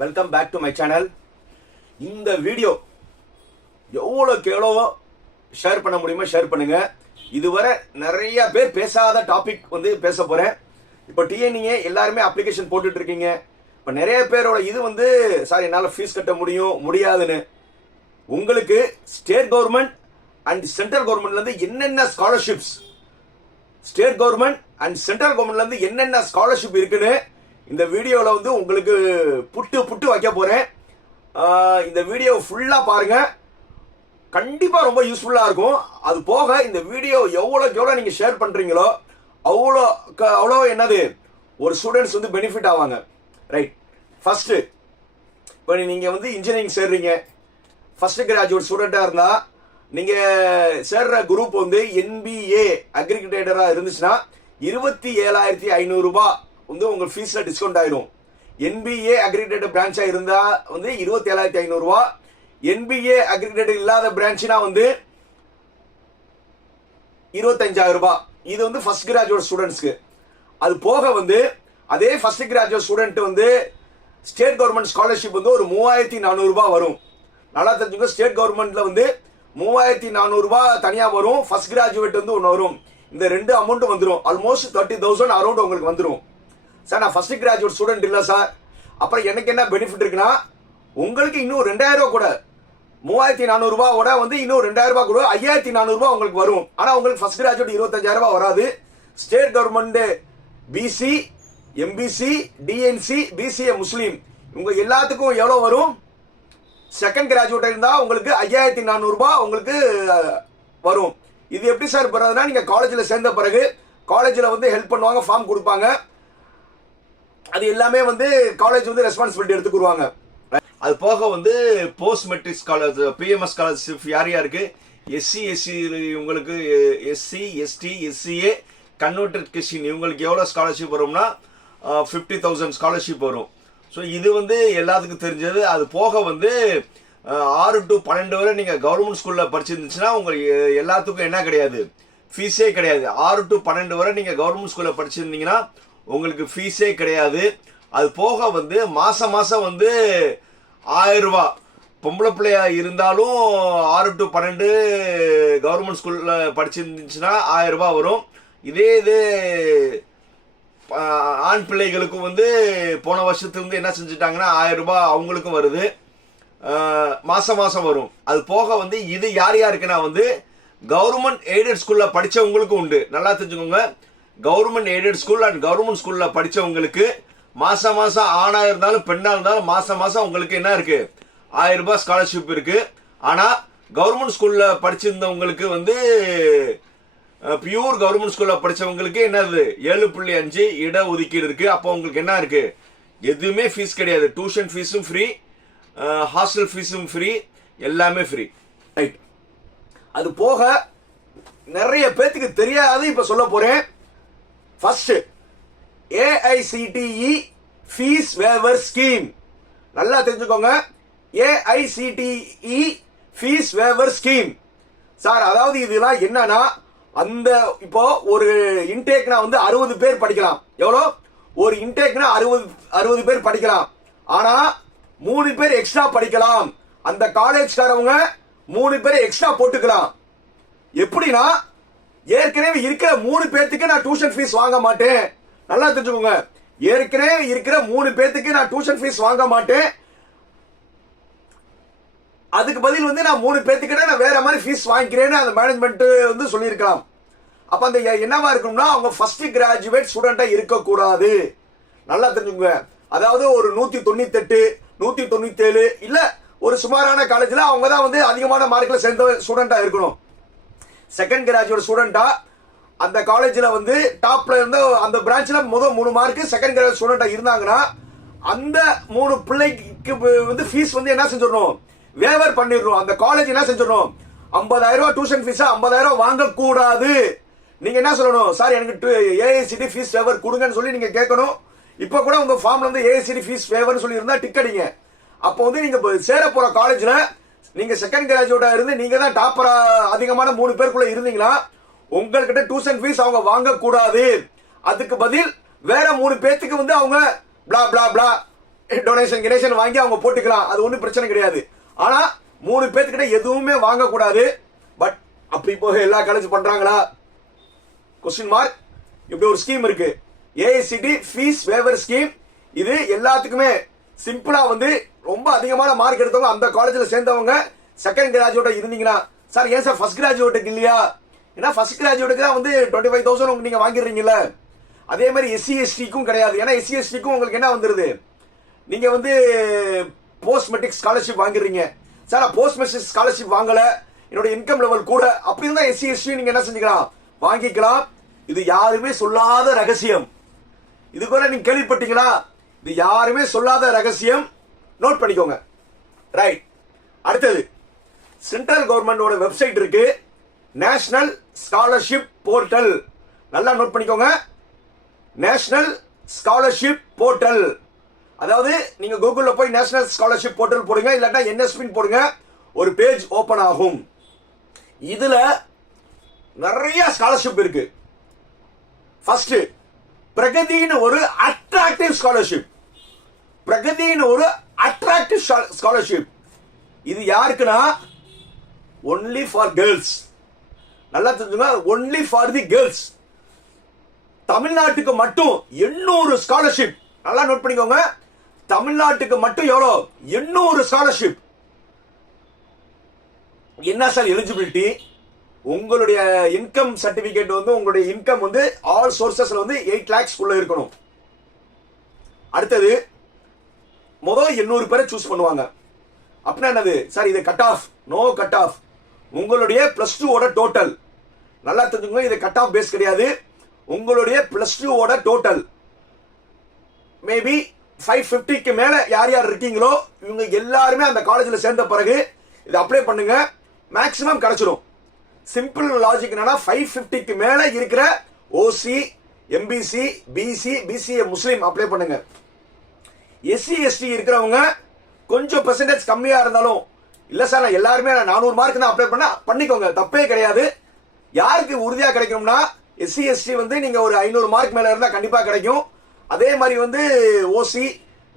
Welcome back to my channel இந்த video எவ்வளோக்கு எவ்வளவோ ஷேர் பண்ண முடியுமோ ஷேர் பண்ணுங்க. இதுவரை நிறைய பேர் பேசாத டாபிக் வந்து பேச போறேன். இப்போ டிஎன்இஏ எல்லாருமே அப்ளிகேஷன் போட்டுட்டு இருக்கீங்க. இப்போ நிறைய பேரோட இது வந்து சார் என்னால் ஃபீஸ் கட்ட முடியும் முடியாதுன்னு. உங்களுக்கு ஸ்டேட் கவர்மெண்ட் அண்ட் சென்ட்ரல் கவர்மெண்ட்லேருந்து என்னென்ன scholarships state government and central கவர்மெண்ட்லேருந்து என்னென்ன ஸ்காலர்ஷிப் இருக்குன்னு இந்த வீடியோவில் வந்து உங்களுக்கு புட்டு புட்டு வைக்க போகிறேன் இந்த வீடியோ ஃபுல்லாக பாருங்கள் கண்டிப்பாக ரொம்ப யூஸ்ஃபுல்லாக இருக்கும். அது போக இந்த வீடியோ எவ்வளோக்கு எவ்வளோ நீங்கள் ஷேர் பண்ணுறீங்களோ அவ்வளோ அவ்வளோ என்னது ஒரு ஸ்டூடெண்ட்ஸ் வந்து பெனிஃபிட் ஆவாங்க. ரைட் ஃபஸ்ட்டு இப்போ நீங்கள் வந்து இன்ஜினியரிங் சேர்றீங்க. ஃபர்ஸ்ட் கிராஜுவேட் ஸ்டூடெண்ட்டாக இருந்தால் நீங்கள் சேர்ற குரூப் வந்து என்பிஏ அக்ரிகேட்டரா இருந்துச்சுன்னா இருபத்தி ஏழாயிரத்தி ஐநூறுரூபா வந்து உங்கள் ஃபீஸில் டிஸ்கவுண்ட் ஆயிரும் என்பிஏ அக்ரிகேட்டட் பிரான்ச்சாக இருந்தால் வந்து இருபத்தி ஏழாயிரத்தி ஐநூறுரூவா என்பிஏ அக்ரிகேட்டட் இல்லாத பிரான்ச்சுனா வந்து இருபத்தஞ்சாயிரம் ரூபாய் இது வந்து ஃபர்ஸ்ட் கிராஜுவேட் ஸ்டூடெண்ட்ஸ்க்கு அது போக வந்து அதே ஃபர்ஸ்ட் கிராஜுவேட் ஸ்டூடெண்ட் வந்து ஸ்டேட் கவர்மெண்ட் ஸ்காலர்ஷிப் வந்து ஒரு மூவாயிரத்தி நானூறுரூபா வரும். நல்லா தெரிஞ்சுங்க ஸ்டேட் கவர்மெண்ட்ல வந்து மூவாயிரத்தி நானூறுரூவா தனியாக வரும். ஃபர்ஸ்ட் கிராஜுவேட் வந்து ஒன்று வரும். இந்த ரெண்டு அமௌண்ட் வந்துடும் ஆல்மோஸ்ட் தேர்ட்டி தௌசண்ட் அரௌண்ட் உங்களுக்கு வந்துடும் சார் நான் ஃபர்ஸ்ட் கிராஜுவேட் ஸ்டூடெண்ட் இல்லை சார். அப்புறம் எனக்கு என்ன பெனிஃபிட் இருக்குன்னா உங்களுக்கு இன்னும் ரெண்டாயிரம் கூட மூவாயிரத்தி நானூறுரூவாவோட வந்து இன்னும் ரெண்டாயிரம் கூட ஐயாயிரத்தி நானூறுரூவா உங்களுக்கு வரும். ஆனால் உங்களுக்கு ஃபர்ஸ்ட் கிராஜுவேட் இருபத்தஞ்சாயிரம் ரூபா வராது. State government BC MBC DNC BCA முஸ்லீம் உங்க எல்லாத்துக்கும் எவ்வளோ வரும்? செகண்ட் கிராஜுவேட் இருந்தால் உங்களுக்கு ஐயாயிரத்தி நானூறுபா உங்களுக்கு வரும். இது எப்படி சார் பெறதுன்னா நீங்கள் காலேஜில் சேர்ந்த பிறகு காலேஜில் வந்து ஹெல்ப் பண்ணுவாங்க ஃபார்ம் கொடுப்பாங்க. அது எல்லாமே வந்து காலேஜ் வந்து ரெஸ்பான்சிபிலிட்டி எடுத்துக்குருவாங்க அது போக வந்து post matric college PMS scholarship யார் யாருக்கு? எஸ்சி எஸ்சி இவங்களுக்கு SC ST SCA converted Christian இவங்களுக்கு எவ்வளோ ஸ்காலர்ஷிப் வரும்னா ஃபிஃப்டி தௌசண்ட் ஸ்காலர்ஷிப் வரும். ஸோ இது வந்து எல்லாத்துக்கும் தெரிஞ்சது. அது போக வந்து ஆறு டு பன்னெண்டு வரை நீங்கள் கவர்மெண்ட் ஸ்கூலில் படிச்சிருந்துச்சுன்னா உங்களுக்கு எல்லாத்துக்கும் என்ன கிடையாது? ஃபீஸே கிடையாது. ஆறு டு பன்னெண்டு வரை நீங்கள் கவர்மெண்ட் ஸ்கூலில் படிச்சிருந்தீங்கன்னா உங்களுக்கு ஃபீஸே கிடையாது. அது போக வந்து மாதம் மாதம் வந்து ஆயிரரூபா பொம்பளை பிள்ளையா இருந்தாலும் ஆறு டு பன்னெண்டு கவர்மெண்ட் ஸ்கூலில் படிச்சிருந்துச்சுன்னா ஆயிரரூபா வரும். இதே இது ஆண் பிள்ளைகளுக்கும் வந்து போன வருஷத்துலேருந்து என்ன செஞ்சுட்டாங்கன்னா ஆயிரரூபா அவங்களுக்கும் வருது. மாதம் மாதம் வரும். அது போக வந்து இது யார் யாருக்குன்னா வந்து கவர்மெண்ட் எய்டட் ஸ்கூலில் படிச்சவங்களுக்கும் உண்டு. நல்லா தெரிஞ்சுக்கோங்க. Government aided school and government ஸ்கூலில் படிச்சவங்களுக்கு மாதம் மாதம் ஆணாக இருந்தாலும் பெண்ணாக இருந்தாலும் மாதம் மாதம் உங்களுக்கு என்ன இருக்குது ஆயிரம் ரூபாய் ஸ்காலர்ஷிப் இருக்குது ஆனால் கவர்மெண்ட் ஸ்கூலில் படிச்சிருந்தவங்களுக்கு வந்து பியூர் கவர்மெண்ட் ஸ்கூலில் படித்தவங்களுக்கு என்னது? ஏழு புள்ளி அஞ்சு இட ஒதுக்கீடு இருக்குது அப்போ உங்களுக்கு என்ன இருக்குது எதுவுமே ஃபீஸ் கிடையாது. டியூஷன் ஃபீஸும் ஃப்ரீ ஹாஸ்டல் ஃபீஸும் ஃப்ரீ எல்லாமே ஃப்ரீ ரைட் அது போக நிறைய பேத்துக்கு தெரியாது இப்போ சொல்ல போகிறேன் first AICTE fee waiver scheme நல்லா தெரிஞ்சுக்கோங்க. AICTE fee waiver scheme sir அதாவது இதெல்லாம் என்னன்னா அந்த இப்போ ஒரு இன்டேக்னா வந்து அறுபது பேர் படிக்கலாம். எவ்வளோ? ஒரு இன்டேக்னா அறுபது அறுபது பேர் படிக்கலாம். ஆனா மூணு பேர் எக்ஸ்ட்ரா படிக்கலாம். அந்த காலேஜ்காரவங்க மூணு பேர் எக்ஸ்ட்ரா போட்டுக்கலாம். எப்படின்னா ஏற்கனவே இருக்கிற மூணு பேர்த்துக்கு நான் டியூஷன் ஃபீஸ் வாங்க மாட்டேன். நல்லா தெரிஞ்சுக்கோங்க. ஏற்கனவே இருக்கிற மூணு பேர்த்துக்கு நான் டியூஷன் ஃபீஸ் வாங்க மாட்டேன். அதுக்கு பதில் வந்து நான் மூணு பேர்த்துக்கிட்ட நான் வேற மாதிரி ஃபீஸ் வாங்கிக்கிறேன்னு அந்த மேனேஜ்மெண்ட் வந்து சொல்லியிருக்கலாம். அப்ப அந்த என்னவா இருக்கணும்னா அவங்க ஃபர்ஸ்ட் கிராஜுவேட் ஸ்டூடெண்டா இருக்கக்கூடாது. நல்லா தெரிஞ்சுங்க அதாவது ஒரு நூத்தி தொண்ணூத்தி எட்டு நூத்தி தொண்ணூத்தி ஏழு இல்ல ஒரு சுமாரான காலேஜ்ல அவங்க தான் வந்து அதிகமான மார்க்ல சேர்ந்த ஸ்டூடெண்டா இருக்கணும். செகண்ட் கிராஜுவேட் ஸ்டூடெண்டா அந்த காலேஜில் வந்து டாப்ல இருந்த அந்த பிரான்ச்சில் முதல் மூணு மார்க் செகண்ட் கிராஜுவேட் ஸ்டூடெண்டா இருந்தாங்கன்னா அந்த மூணு பிள்ளைக்கு வந்து ஃபீஸ் வந்து என்ன செஞ்சிடணும்? வேவர் பண்ணிடணும். அந்த காலேஜ் என்ன செஞ்சிடணும்? ஐம்பதாயிரம் ரூபா டியூஷன் ஃபீஸா ஐம்பதாயிரம் வாங்கக்கூடாது. நீங்க என்ன சொல்லணும்? சார் எனக்கு ஏஐசிடி ஃபீஸ் வேவர் கொடுங்கன்னு சொல்லி நீங்க கேட்கணும். இப்போ கூட உங்க ஃபார்ம்ல வந்து ஏஐசிடி ஃபீஸ் வேவர்னு சொல்லி இருந்தா டிக் அப்போ வந்து நீங்க சேர போற காலேஜ்ல நீங்க செகண்ட் கிராஜுவேட்டா இருந்து நீங்க தான் டாப்பரா அதிகமான மூணு பேருக்குள்ள இருந்தீங்கன்னா உங்ககிட்ட டியூஷன் ஃபீஸ் அவங்க வாங்க கூடாது அதுக்கு பதில் வேற மூணு பேத்துக்கு வந்து அவங்க பிளா பிளா பிளா டொனேஷன் கினேஷன் வாங்கி அவங்க போட்டுக்கலாம். அது ஒன்றும் பிரச்சனை கிடையாது. ஆனா மூணு பேத்துக்கிட்ட எதுவுமே வாங்கக்கூடாது. பட் அப்படி இப்போ எல்லா காலேஜ் பண்றாங்களா? கொஸ்டின் மார்க் இப்படி ஒரு ஸ்கீம் இருக்கு. ஏஐசிடி ஃபீஸ் வேவர் ஸ்கீம் இது எல்லாத்துக்குமே சிம்பிளா வந்து ரொம்ப அதிகமான மார்க் எடுத்தவங்க அந்த காலேஜ்ல சேர்ந்தவங்க செகண்ட் கிராஜுவேட் இருந்தீங்கன்னா சார் ஏன் சார் ஃபர்ஸ்ட் கிராஜுவேட்டுக்கு இல்லையா? ஏன்னா ஃபர்ஸ்ட் கிராஜுவேட்டுக்கு தான் வந்து டுவெண்ட்டி ஃபைவ் தௌசண்ட் நீங்க வாங்கிடுறீங்கல்ல. அதே மாதிரி எஸ்சி எஸ்டிக்கும் கிடையாது. ஏன்னா எஸ்சி எஸ்டிக்கும் உங்களுக்கு என்ன வந்துருது? நீங்க வந்து போஸ்ட் மெட்ரிக் ஸ்காலர்ஷிப் வாங்கிடுறீங்க. சார் போஸ்ட் மெட்ரிக் ஸ்காலர்ஷிப் வாங்கல. என்னோட இன்கம் லெவல் கூட. அப்படி இருந்தா எஸ்சி எஸ்டி நீங்க என்ன செஞ்சுக்கலாம்? வாங்கிக்கலாம். இது யாருமே சொல்லாத ரகசியம். இது கூட நீங்க கேள்விப்பட்டீங்களா? இது யாருமே சொல்லாத ரகசியம் நோட் பண்ணிக்கோங்க. ரைட் அடுத்தது சென்ட்ரல் கவர்மெண்டோட வெப்சைட் இருக்கு. நேஷனல் ஸ்காலர்ஷிப் போர்ட்டல் நல்லா நோட் பண்ணிக்கோங்க. நேஷனல் ஸ்காலர்ஷிப் போர்ட்டல் அதாவது நீங்க கூகுள்ல போய் நேஷனல் ஸ்காலர்ஷிப் போர்ட்டல் போடுங்க இல்லாட்டா என்எஸ்பின்னு போடுங்க. ஒரு பேஜ் ஓபன் ஆகும். இதுல நிறைய ஸ்காலர்ஷிப் இருக்கு. ஃபர்ஸ்ட் பிரகதின்னு ஒரு அட்ராக்டிவ் ஸ்காலர்ஷிப் பிரகதின்னு ஒரு அட்ராக்டிவ் ஸ்காலர்ஷிப் இது யாருக்குன்னா? ஒன்லி ஃபார் கேர்ள்ஸ் நல்லா தெரிஞ்சுங்க ஒன்லி ஃபார் தி கேர்ள்ஸ் தமிழ்நாட்டுக்கு மட்டும் எண்ணூறு ஸ்காலர்ஷிப் நல்லா நோட் பண்ணிக்கோங்க. தமிழ்நாட்டுக்கு மட்டும் எவ்வளோ? எண்ணூறு ஸ்காலர்ஷிப் என்ன சார் எலிஜிபிலிட்டி உங்களுடைய இன்கம் சர்டிபிகேட் வந்து உங்களுடைய இன்கம் வந்து ஆல் சோர்சஸ்ல வந்து எயிட் லேக்ஸ் உள்ள இருக்கணும். அடுத்தது முதல் எண்ணூறு பேரை சூஸ் பண்ணுவாங்க. அப்படின்னா என்னது? சார் இது cut off no cut off உங்களுடைய பிளஸ் டூவோட டோட்டல் நல்லா தெரிஞ்சுக்கோங்க இது கட் ஆஃப் பேஸ் கிடையாது. உங்களுடைய பிளஸ் டூவோட டோட்டல் மேபி ஃபைவ் ஃபிஃப்டிக்கு மேலே யார் யார் இருக்கீங்களோ இவங்க எல்லாருமே அந்த காலேஜில் சேர்ந்த பிறகு இதை அப்ளை பண்ணுங்க. மேக்ஸிமம் கிடைச்சிடும் சிம்பிள் லாஜிக் என்னன்னா ஃபைவ் ஃபிஃப்டிக்கு மேலே இருக்கிற ஓசி எம்பிசி பிசி பிசிஏ முஸ்லீம் அப்ளை பண்ணுங்க. எஸ்சி எஸ்டி இருக்கிறவங்க கொஞ்சம் பெர்சன்டேஜ் கம்மியா இருந்தாலும் இல்ல சார் நான் எல்லாருமே நான் நானூறு மார்க் தான் அப்ளை பண்ண பண்ணிக்கோங்க. தப்பே கிடையாது. யாருக்கு உறுதியா கிடைக்கும்னா எஸ்சி எஸ்டி வந்து நீங்க ஒரு ஐநூறு மார்க் மேல இருந்தா கண்டிப்பா கிடைக்கும். அதே மாதிரி வந்து OC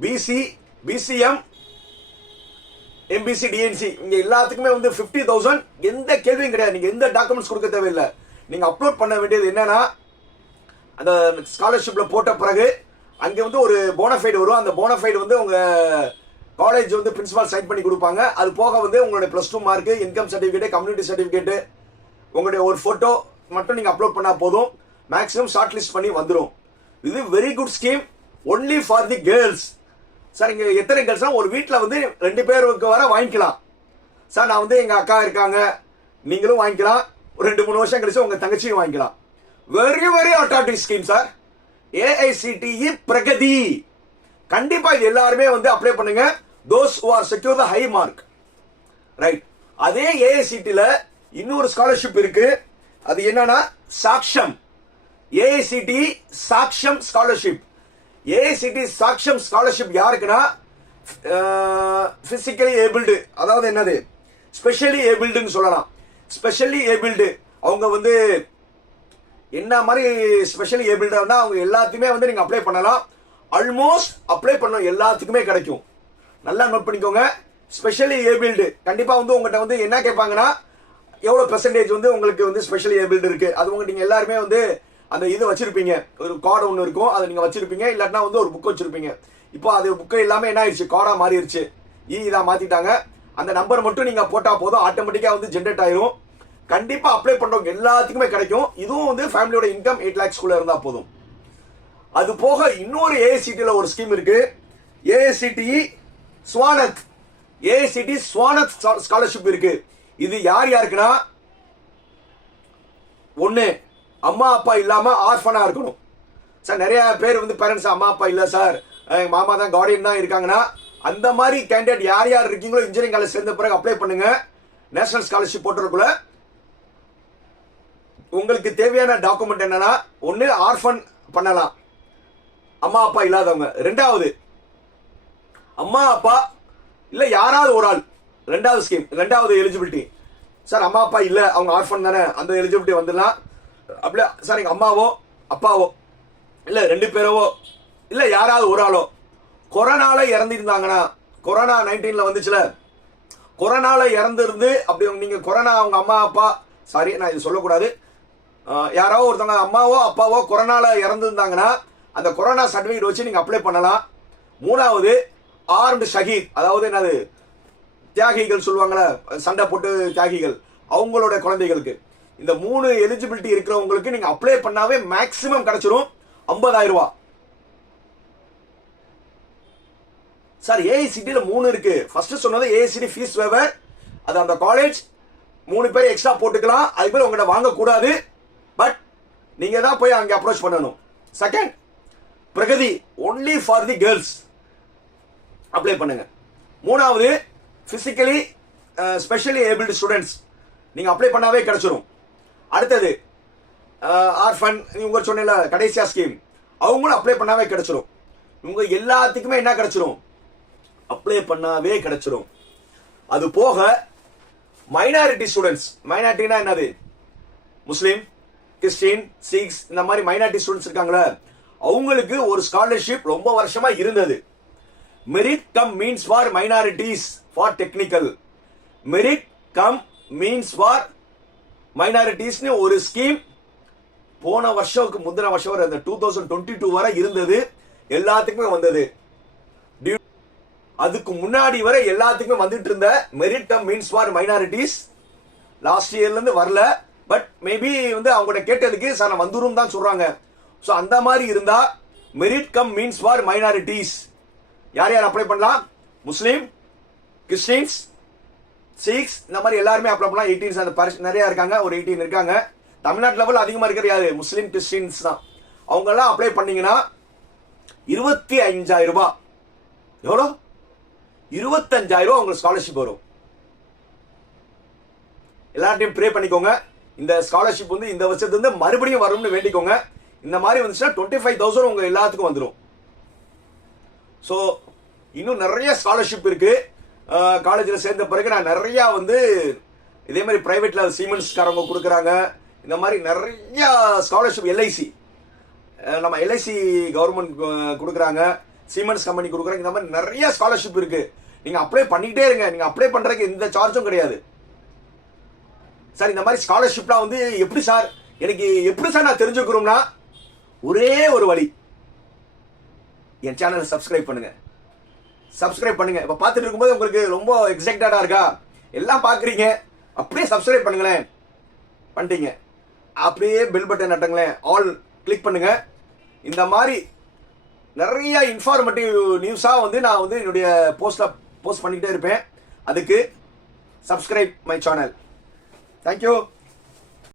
BC BCM MBC DNC இங்க எல்லாத்துக்குமே வந்து பிப்டி தௌசண்ட் எந்த கேள்வியும் கிடையாது. நீங்க எந்த டாக்குமெண்ட்ஸ் கொடுக்க தேவையில்லை. நீங்க அப்லோட் பண்ண வேண்டியது என்னன்னா அந்த ஸ்காலர்ஷிப்ல போட்ட பிறகு அங்கே வந்து ஒரு போனஃபைடு வரும். அந்த போனஃபைடு வந்து உங்கள் காலேஜ் வந்து பிரின்ஸிபால் சைன் பண்ணி கொடுப்பாங்க. அது போக வந்து உங்களுடைய plus two mark income certificate community certificate உங்களுடைய ஒரு ஃபோட்டோ மட்டும் நீங்கள் அப்லோட் பண்ணால் போதும். மேக்ஸிமம் ஷார்ட் லிஸ்ட் பண்ணி வந்துடும் இது very good scheme only for the girls sir இங்கே எத்தனை கேர்ள்ஸ்னால் ஒரு வீட்டில் வந்து ரெண்டு பேருக்கு வர வாங்கிக்கலாம். சார் நான் வந்து எங்கள் அக்கா இருக்காங்க. நீங்களும் வாங்கிக்கலாம். ஒரு ரெண்டு மூணு வருஷம் கழிச்சு உங்கள் தங்கச்சியும் வாங்கிக்கலாம். Very very attractive scheme sir AICTE Pragati கண்டிப்பா இது எல்லாருமே வந்து அப்ளை பண்ணுங்க. Those who are secure the high mark right அதே ஏஐசிடியில் இன்னொரு ஸ்காலர்ஷிப் இருக்கு. அது என்னன்னா Saksham. AICTE Saksham scholarship AICTE Saksham scholarship யாருக்குன்னா பிசிக்கலி ஏபிள்டு அதாவது என்னது? ஸ்பெஷலி ஏபிள்டுன்னு சொல்லலாம். ஸ்பெஷலி ஏபிள்டு அவங்க வந்து என்ன மாதிரி ஸ்பெஷலி ஏபிள்டா இருந்தால் அவங்க எல்லாத்தையுமே வந்து நீங்கள் அப்ளை பண்ணலாம். ஆல்மோஸ்ட் அப்ளை பண்ண எல்லாத்துக்குமே கிடைக்கும். நல்லா நோட் பண்ணிக்கோங்க. ஸ்பெஷலி ஏபிள்டு கண்டிப்பாக வந்து உங்கள்கிட்ட வந்து என்ன கேட்பாங்கன்னா எவ்வளோ பெர்சன்டேஜ் வந்து உங்களுக்கு வந்து ஸ்பெஷலி ஏபிள்டு இருக்குது அது உங்க நீங்கள் எல்லாருமே வந்து அந்த இது வச்சிருப்பீங்க. ஒரு கார்டு ஒன்று இருக்கும். அதை நீங்கள் வச்சிருப்பீங்க. இல்லாட்டினா வந்து ஒரு புக் வச்சிருப்பீங்க. இப்போ அது புக்கு எல்லாமே என்ன ஆயிடுச்சு கார்டாக மாறிடுச்சு ஈ e இதாக மாற்றிட்டாங்க அந்த நம்பர் மட்டும் நீங்கள் போட்டால் போதும். ஆட்டோமேட்டிக்காக வந்து ஜென்ரேட் ஆயிரும். கண்டிப்பா அப்ளை பண்றவங்க எல்லாத்துக்குமே கிடைக்கும். இதுவும் வந்து ஃபேமிலியோட இன்கம் எயிட் லேக்ஸ்குள்ள இருந்தா போதும். அது போக இன்னொரு ஏஐசிடில ஒரு ஸ்கீம் இருக்கு. AICTE Swanath AICTE Swanath scholarship இருக்கு. இது யார் யாருக்குன்னா ஒண்ணு அம்மா அப்பா இல்லாம ஆர்ஃபனா இருக்கணும். சார் நிறைய பேர் வந்து பேரண்ட்ஸ் அம்மா அப்பா இல்ல சார் எங்க மாமா தான் கார்டியன் தான் இருக்காங்கன்னா அந்த மாதிரி கேண்டிடேட் யார் யார் இருக்கீங்களோ இன்ஜினியரிங் காலேஜ் சேர்ந்த பிறகு அப்ளை பண்ணுங்க. நேஷனல் ஸ்காலர்ஷிப் போட்டுறதுக்குள்ள உங்களுக்கு தேவையான டாக்குமெண்ட் என்னன்னா ஒன்னு ஆர்ஃபன் பண்ணலாம். அம்மா அப்பா இல்லாதவங்க. ரெண்டாவது அம்மா அப்பா இல்ல யாராவது ஒரு ஆள். ரெண்டாவது ஸ்கீம் ரெண்டாவது எலிஜிபிலிட்டி சார் அம்மா அப்பா இல்ல அவங்க ஆர்ஃபன் தானே அந்த எலிஜிபிலிட்டி வந்துடலாம். அப்படியே சார் எங்க அம்மாவோ அப்பாவோ இல்ல ரெண்டு பேரவோ இல்ல யாராவது ஒரு ஆளோ கொரோனால இறந்திருந்தாங்கன்னா கொரோனா நைன்டீன்ல வந்துச்சுல கொரோனால இறந்துருந்து அப்படி நீங்க கொரோனா அவங்க அம்மா அப்பா சாரி நான் இது சொல்லக்கூடாது. யாரோ ஒருத்தவங்க அம்மாவோ அப்பாவோ கொரோனாவில் இறந்துருந்தாங்கன்னா அந்த கொரோனா சர்டிஃபிகேட் வச்சு நீங்கள் அப்ளை பண்ணலாம். மூணாவது ஆர்ம்டு ஷஹீத் அதாவது என்னது? தியாகிகள் சொல்லுவாங்கல்ல சண்டை போட்டு தியாகிகள் அவங்களோட குழந்தைகளுக்கு. இந்த மூணு எலிஜிபிலிட்டி இருக்கிறவங்களுக்கு நீங்கள் அப்ளை பண்ணாவே மேக்ஸிமம் கிடைச்சிரும் ஐம்பதாயிரம் ரூபா. சார் ஏஐசிடியில் மூணு இருக்கு. ஃபர்ஸ்ட் சொன்னது ஏஐசிடி ஃபீஸ் வேவர் அது அந்த காலேஜ் மூணு பேர் எக்ஸ்ட்ரா போட்டுக்கலாம் அது பேர் உங்கள்கிட்ட வாங்கக்கூடாது. நீங்கள் தான் போய் அங்கே அப்ரோச் பண்ணணும். Second Pragati only for the girls apply பண்ணுங்க. மூணாவது ஃபிசிக்கலி ஸ்பெஷலி ஏபிள்டு ஸ்டூடெண்ட்ஸ் நீங்கள் அப்ளை பண்ணாவே கிடச்சிரும். அடுத்தது ஆர்ஃபன் இவங்க சொன்ன கடைசியா ஸ்கீம் அவங்களும் அப்ளை பண்ணாவே கிடச்சிரும். இவங்க எல்லாத்துக்குமே என்ன கிடச்சிரும்? அப்ளை பண்ணாவே கிடச்சிரும். அது போக மைனாரிட்டி ஸ்டூடெண்ட்ஸ் மைனாரிட்டினா என்னது? முஸ்லீம் கிறிஸ்டின் சிக்ஸ் இந்த மாதிரி மைனாரிட்டி ஸ்டூடெண்ட்ஸ் இருக்காங்களே அவங்களுக்கு ஒரு ஸ்காலர்ஷிப் ரொம்ப வருஷமா இருந்தது. Merit cum means for minorities for technical merit cum means for மைனாரிட்டிஸ்னு ஒரு ஸ்கீம் போன வருஷத்துக்கு முந்தின வருஷம் வரை அந்த டூ தௌசண்ட் டுவெண்ட்டி டூ வரை இருந்தது. எல்லாத்துக்குமே வந்தது. அதுக்கு முன்னாடி வரை எல்லாத்துக்குமே வந்துட்டு இருந்த merit cum means for minorities last இயர்ல இருந்து வரல. பட் மேபி வந்து அவங்கள்ட்ட கேட்டதுக்கு சார் நான் வந்துரும் தான் சொல்கிறாங்க ஸோ அந்த மாதிரி இருந்தால் merit cum means for minorities யார் யார் அப்ளை பண்ணலாம்? முஸ்லீம் கிறிஸ்டின்ஸ் சிக்ஸ் இந்த மாதிரி எல்லாருமே அப்ளை பண்ணலாம். எயிட்டீன்ஸ் அந்த பரிசு நிறைய இருக்காங்க. ஒரு எயிட்டீன் இருக்காங்க. தமிழ்நாட்டு லெவல் அதிகமாக இருக்கிற யாரு? முஸ்லீம் கிறிஸ்டின்ஸ் தான். அவங்கெல்லாம் அப்ளை பண்ணீங்கன்னா இருபத்தி அஞ்சாயிரம் ரூபாய். எவ்வளோ? இருபத்தஞ்சாயிரம் ரூபா உங்களுக்கு ஸ்காலர்ஷிப் வரும். எல்லார்ட்டையும் ப்ரே பண்ணிக்கோங்க. இந்த ஸ்காலர்ஷிப் வந்து இந்த வருஷத்துலேருந்து மறுபடியும் வரும்னு வேண்டிக்கோங்க. இந்த மாதிரி வந்துச்சுன்னா டுவெண்ட்டி ஃபைவ் தௌசண்ட் உங்கள் எல்லாத்துக்கும் வந்துடும் ஸோ இன்னும் நிறைய ஸ்காலர்ஷிப் இருக்குது காலேஜில் சேர்ந்த பிறகு நான் நிறையா வந்து இதே மாதிரி ப்ரைவேட்டில் சீமெண்ட்ஸ்காரவங்க கொடுக்குறாங்க. இந்த மாதிரி நிறைய ஸ்காலர்ஷிப் எல்ஐசி நம்ம எல்ஐசி கவர்மெண்ட் கொடுக்குறாங்க. சீமெண்ட்ஸ் கம்பெனி கொடுக்குறாங்க. இந்த மாதிரி நிறைய ஸ்காலர்ஷிப் இருக்குது நீங்கள் அப்ளை பண்ணிக்கிட்டே இருங்க. நீங்கள் அப்ளை பண்ணுறதுக்கு எந்த சார்ஜும் கிடையாது. சார் இந்த மாதிரி ஸ்காலர்ஷிப்லாம் வந்து எப்படி சார்? எனக்கு எப்படி சார் நான் தெரிஞ்சுக்கிறோம்னா ஒரே ஒரு வழி. என் சேனலை சப்ஸ்கிரைப் பண்ணுங்க. சப்ஸ்கிரைப் பண்ணுங்க. இப்போ பார்த்துட்டு இருக்கும்போது உங்களுக்கு ரொம்ப எக்ஸைட்டடா இருக்கா? எல்லாம் பார்க்குறீங்க. அப்படியே சப்ஸ்கிரைப் பண்ணுங்களேன். பண்ணிட்டீங்க. அப்படியே பெல் பட்டன் நட்டுங்களேன். ஆல் கிளிக் பண்ணுங்க. இந்த மாதிரி நிறைய இன்ஃபார்மேட்டிவ் நியூஸாக வந்து நான் வந்து என்னுடைய போஸ்ட்டில் போஸ்ட் பண்ணிக்கிட்டே இருப்பேன். அதுக்கு subscribe my channel Thank you.